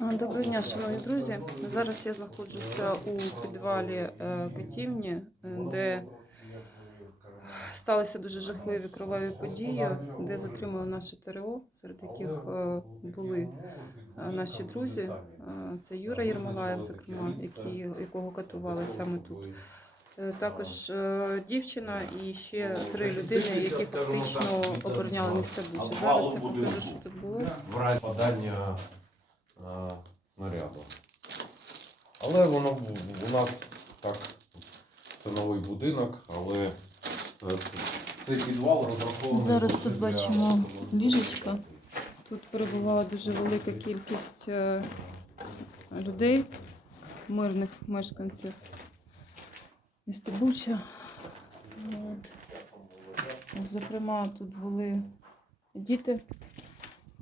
Доброго дня, шановні друзі. Зараз я знаходжуся у підвалі е, Катівні, де сталися дуже жахливі кроваві події, де затримали наше ТРО, серед яких е, були е, наші друзі. Це Юра Єрмолаєв, зокрема, якого катували саме тут. Також дівчина і ще три людини, які фактично обороняли місто Буча. Зараз я покажу, що тут було. Подання снарядом. Але воно у нас так, це новий будинок, але е, цей підвал розрахований. Зараз тут бачимо ліжечка. Тут перебувала дуже велика кількість е, людей, мирних мешканців. Істебуча. Зокрема, тут були діти.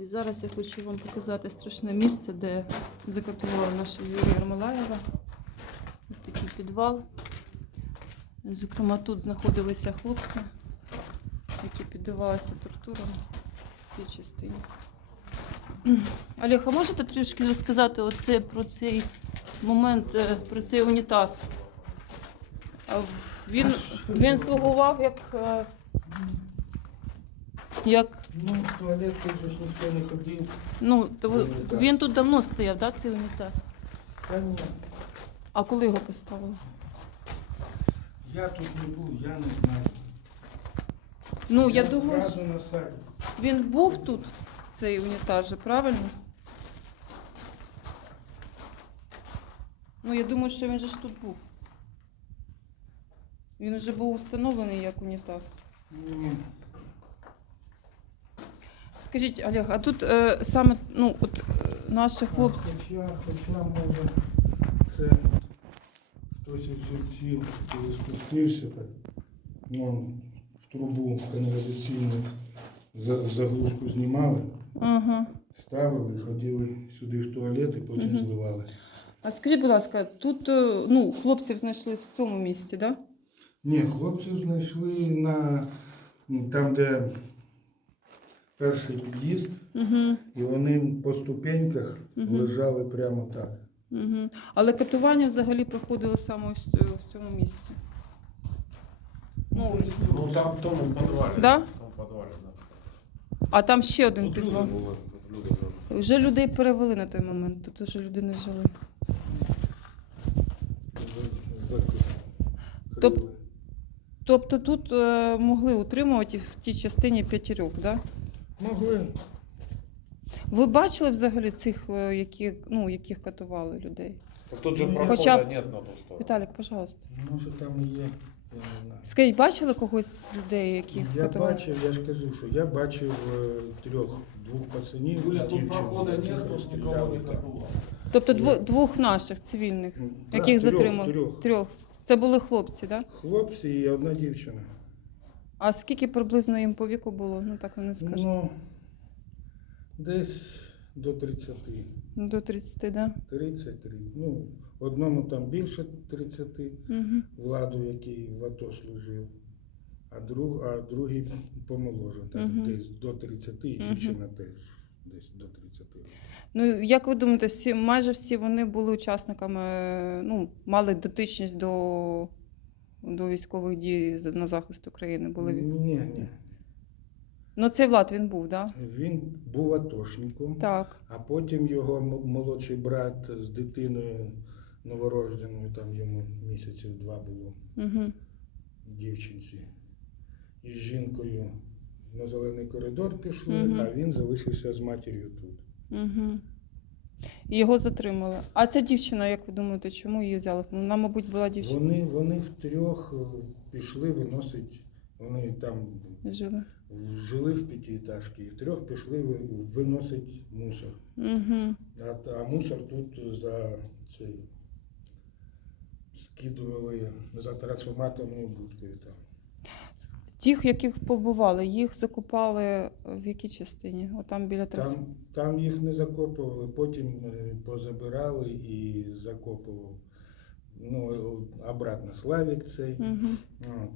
І зараз я хочу вам показати страшне місце, де закатувала наша Юрія Ермолаєва. Ось такий підвал. Зокрема, тут знаходилися хлопці, які піддавалися тортурам в цій частині. Олега, можете трішки розказати оце, про цей момент, е, про цей унітаз? Він, він слугував як. Е, як? Ну, туалет тут ж ніхто не ходив. Ну, то Унітаз. він тут давно стояв, так, цей унітаз? Та ні, А коли його поставили? я тут не був, я не знаю. Ну, я думаю, що на сайт. він був тут, цей унітаз же, правильно? Ну, я думаю, що він же ж тут був. Він вже був установлений як унітаз. Ні, Скажіть, Олег, а тут е, саме ну, от, е, наші хлопці. Хоча, хоча може, це хтось із жильців хто спустився так, ну, в трубу каналізаційну за- заглушку знімали, Ага. ставили, ходили сюди в туалет і потім Мгм. зливали. А скажіть, будь ласка, тут е, ну, хлопців знайшли в цьому місці, так? Да? Ні, хлопців знайшли на там, де перший під'їзд, угу. і вони по ступеньках угу. лежали прямо так. Угу. Але катування взагалі проходило саме е, в цьому місці. Ну, ну, ну там в тому підвалі. Да? В тому підвалі, да. А там ще один підвал. Вже людей перевели на той момент, тут вже люди не жили. тобто тут е, могли утримувати в тій частині п'ятірок, так? Да? Могли. Ну, Ви бачили взагалі цих, е, які, ну, яких катували людей? Так тут же ну, Хоча прохода нет на ту сторону. Віталік, пожалуйста. Може ну, там є. Я не знаю. Скажіть, бачили когось з людей, яких Я катували? бачив, я ж кажу, що я бачив е, трьох, двох пацанів. Юля, тут проходить прохода нет, не там. Тобто дво- двох наших цивільних, да, яких трьох, затримали? Трьох. Трьох. Це були хлопці, так? Да? Хлопці і одна дівчина. А скільки приблизно їм по віку було? Ну так вони скажуть. Ну, десь до 30. До 30, так? Да? 33. Ну, одному там більше 30 угу. владу, який в АТО служив, а друг, а другий помоложе, так, угу. десь до 30 і дівчина угу. теж. Десь до 30 Ну, як ви думаєте, всі майже всі вони були учасниками, е, ну, мали дотичність до до військових дій на захист України були? Ні, ні. Ну, цей Влад він був, так? Да? Він був атошником, так. а потім його молодший брат з дитиною новорожденою, там йому місяців два було угу. дівчинці. І жінкою на зелений коридор пішли, угу. а він залишився з матір'ю тут. Угу. І його затримали. А ця дівчина, як ви думаєте, чому її взяли? Ну, вона, мабуть, була дівчина. Вони, вони втрьох е, пішли виносити, вони там жили жили в п'ятиэтажці, і втрьох пішли виносити мусор. Угу. А, а мусор тут за цей скидували за трансформаторною ну, будкою там. Тих, яких побували, їх закопали е, в якій частині? Отам біля трас... Там, там їх не закопували, потім е, позабирали і закопував. Ну, е, обратно Славік цей. Угу. От.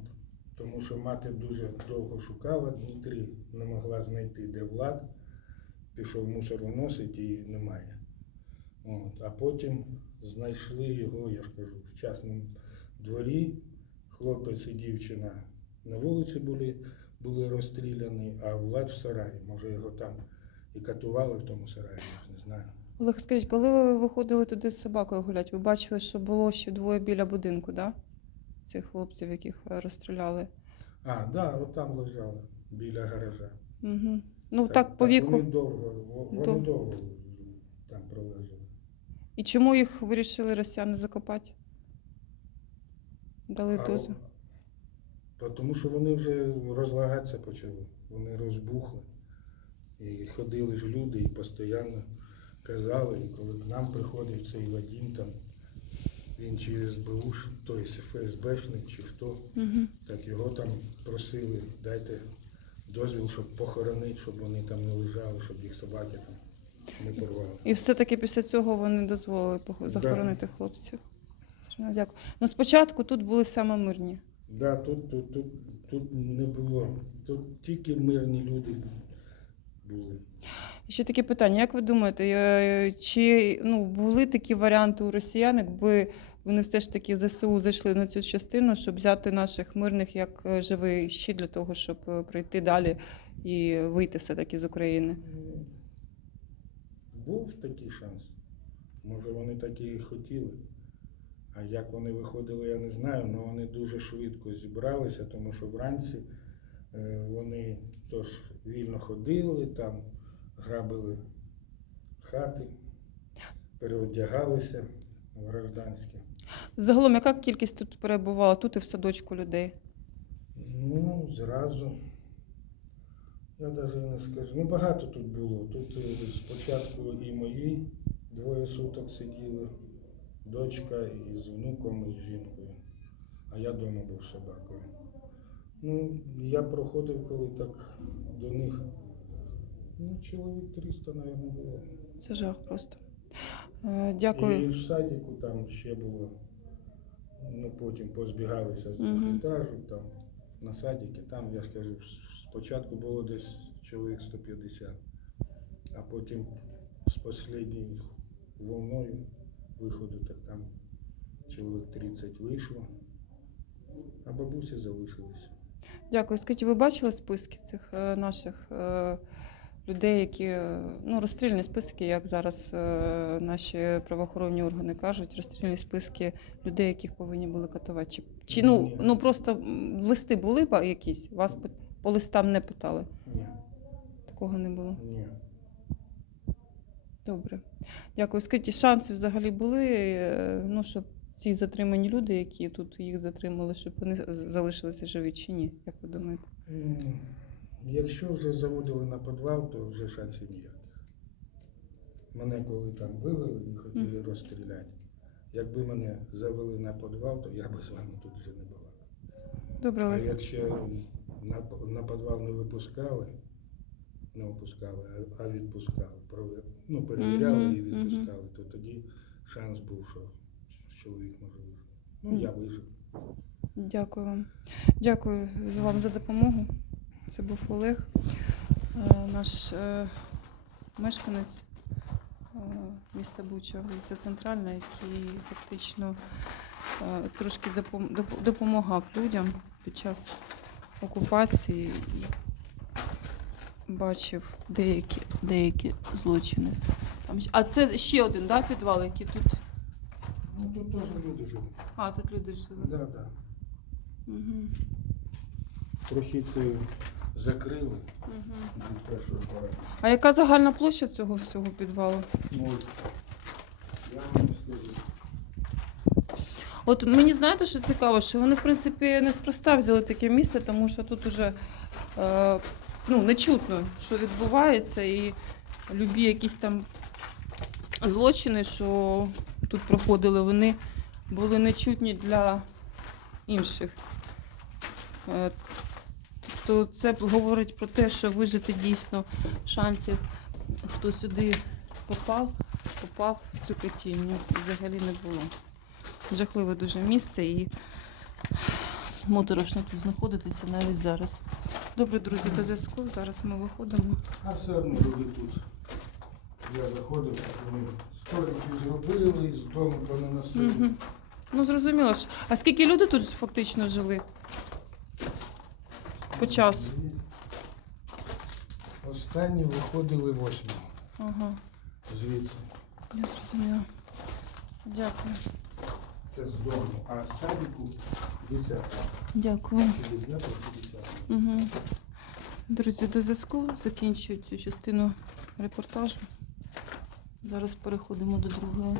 Тому що мати дуже довго шукала Дмитрі, не могла знайти, де влад. Пішов мусор уносить і немає. От. А потім знайшли його, я ж кажу, в частному дворі, хлопець і дівчина на вулиці були були розстріляні, а влад в сараї. Може, його там і катували в тому сараї, я не знаю. Олег, скажіть, коли ви виходили туди з собакою гуляти, ви бачили, що було ще двоє біля будинку, да? Цих хлопців, яких розстріляли? А, так, да, от лежали, біля гаража. Угу. Ну так, так по віку. Вони довго, ну, вони Дов... довго там пролежали. І чому їх вирішили росіяни закопати? Дали дозу? Е, тому що вони вже розлагатися почали, вони розбухли. І ходили ж люди і постійно казали, і коли к нам приходив цей Вадім, там, він чи СБУ, той ФСБшник, чи хто, угу. так його там просили, дайте дозвіл, щоб похоронити, щоб вони там не лежали, щоб їх собаки там не порвали. І все-таки після цього вони дозволили захоронити да. хлопців. Дякую. Ну спочатку тут були саме мирні. Да, тут, тут, тут, тут не було. Тут тільки мирні люди були. Ще таке питання. Як ви думаєте, е, чи ну, були такі варіанти у росіян, якби вони все ж таки в ЗСУ зайшли на цю частину, щоб взяти наших мирних як е, живий щит для того, щоб е, пройти далі і вийти все-таки з України? Був такий шанс. Може, вони так і хотіли. А як вони виходили, я не знаю, але вони дуже швидко зібралися, тому що вранці е, вони тож вільно ходили, там грабили хати, переодягалися в гражданське. Загалом, яка кількість тут перебувала? Тут і в садочку людей? Ну, зразу. Я навіть не скажу. Ну, багато тут було. Тут е, спочатку і мої двоє суток сиділи дочка із внуком і з жінкою. А я вдома був собакою. Ну, я проходив, коли так до них. Ну, чоловік 300, мабуть, було. Це жах просто. Е, Дякую. І в садіку там ще було. Ну, потім позбігалися з Мгм. двохетажу, там на садіки, там, я скажу, спочатку було десь чоловік 150, а потім з останньою волною виходу, так там чоловік 30 вийшло, а бабусі залишилися. Дякую. Скажіть, ви бачили списки цих е, наших е, людей, які е, ну розстріляні списки, як зараз наші правоохоронні органи кажуть, розстріляні списки людей, яких повинні були катувати? Чи, чи ну ну просто листи були якісь? Вас по листам не питали? Ні. Такого не було? Ні. Добре. Дякую. Скажіть, шанси взагалі були, е, ну, щоб ці затримані люди, які тут їх затримали, щоб вони залишилися живі чи ні, як ви думаєте? Якщо вже заводили на підвал, то вже шансів ніяких. Мене коли там вивели і хотіли mm. розстріляти. Якби мене завели на підвал, то я би з вами тут вже не була. Добре, А якщо на, на підвал не випускали, не опускали, а відпускали. Ну, перевіряли і відпускали, то тоді шанс був, що чоловік може вижити. Ну, я вижив. Дякую вам. Дякую вам за допомогу. Це був Олег, е, наш е, мешканець е, міста Буча, вулиця Центральна, який фактично трошки допомагав людям під час окупації бачив деякі деякі злочини. Там, а це ще один да, підвал, який тут. Ну тут теж люди живуть. А, тут люди живуть. Да, да. Угу. Прохід закрили Угу. А яка загальна площа цього всього підвалу? Ноль. Я вам скажу. От мені знаєте, що цікаво, що вони, в принципі, неспроста взяли таке місце, тому що тут уже е, ну, не чутно, що відбувається, і любі якісь там злочини, що тут проходили, вони були нечутні для інших. Е, то це говорить про те, що вижити дійсно шансів, хто сюди попав, попав в цю котінню. Взагалі не було. Жахливе дуже місце і моторошно тут знаходитися навіть зараз. Добре, друзі, до зв'язку. Зараз ми виходимо. А все одно люди тут. Я виходив, вони столики зробили з дому понаносили. Угу. Ну зрозуміло ж. А скільки люди тут фактично жили? По часу. Останні виходили восьмого. Ага. Звідси. Я зрозуміла. Дякую. Це з дому, а з садіку десятого. Дякую. Угу. Друзі, до зв'язку закінчую цю частину репортажу. Зараз переходимо до другої.